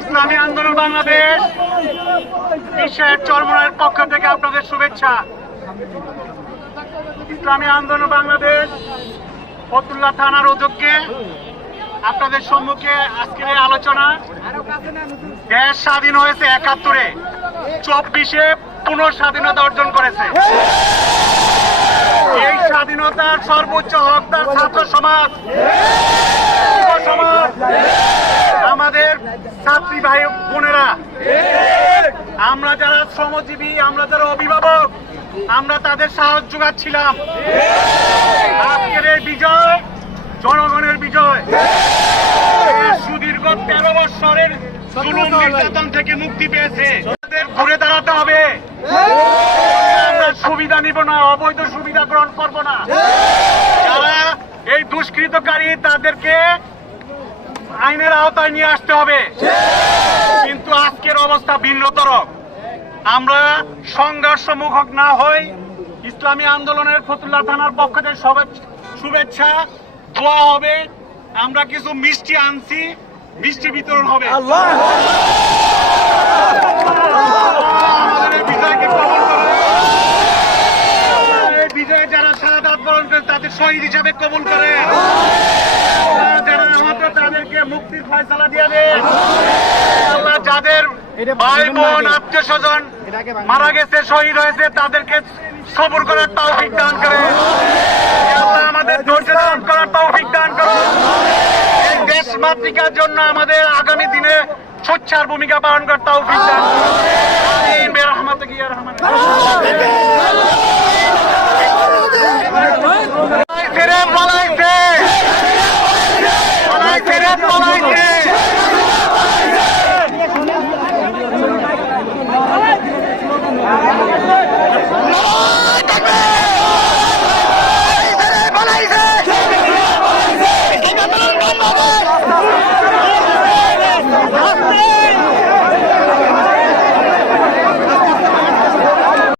ইসলামী আন্দোলন বাংলাদেশ বিশ্বের চরমনায়ের পক্ষ থেকে আপনাদের শুভেচ্ছা। ইসলামী আন্দোলন বাংলাদেশ ফতুল্লা থানার উদ্যোগে আপনাদের সম্মুখে আজকের এই আলোচনা। দেশ স্বাধীন হয়েছে ৭১-এ, ২৪-এ পুনঃস্বাধীনতা অর্জন করেছে। এই স্বাধীনতার সর্বোচ্চ হকদার ছাত্র সমাজ, যুব সমাজ, আমাদের ছাত্রী ভাই বোনেরা, আমরা যারা শ্রমজীবী, আমরা যারা অভিভাবক, আমরা তাদের সাহস যোগাচ্ছিলাম। আজকের এই বিজয় জনগণের বিজয়। সুদীর্ঘ ১৩ বৎসরের জুলুম নির্যাতন থেকে মুক্তি পেয়েছে। তাদের ঘুরে দাঁড়াতে হবে। আমরা সুবিধা নিব না, অবৈধ সুবিধা গ্রহণ করব না। যারা এই দুষ্কৃতকারী তাদেরকে আইনের আওতায় নিয়ে আসতে হবে। কিন্তু আজকের অবস্থা ভিন্নতর। আমরা সংঘর্ষমুখ না হই। ইসলামী আন্দোলনের ফতুল্লা থানার পক্ষ থেকে শুভেচ্ছা, দোয়া হবে। আমরা কিছু মিষ্টি আনছি, মিষ্টি বিতরণ হবে। আমাদের এই বিজয়কে কবুল করে, এই বিজয়ে যারা শাহাদাত বরণ করে তাদের শহীদ হিসাবে কবুল করে, যারা আহত তাদেরকে মুক্তির ফয়সালা দিয়ে দেন। আল্লাহ যাদের ভাই বোন আত্মীয় স্বজন মারা গেছে, শহীদ হয়েছে, তাদেরকে সবর করার তৌফিক দান করে। আল্লাহ আমাদের ধৈর্য ধারণ করার তৌফিক দান করে। এই দেশ মাতৃকার জন্য আমাদের আগামী দিনে সোচ্চার ভূমিকা পালন করার তৌফিক দান করে। আমিন।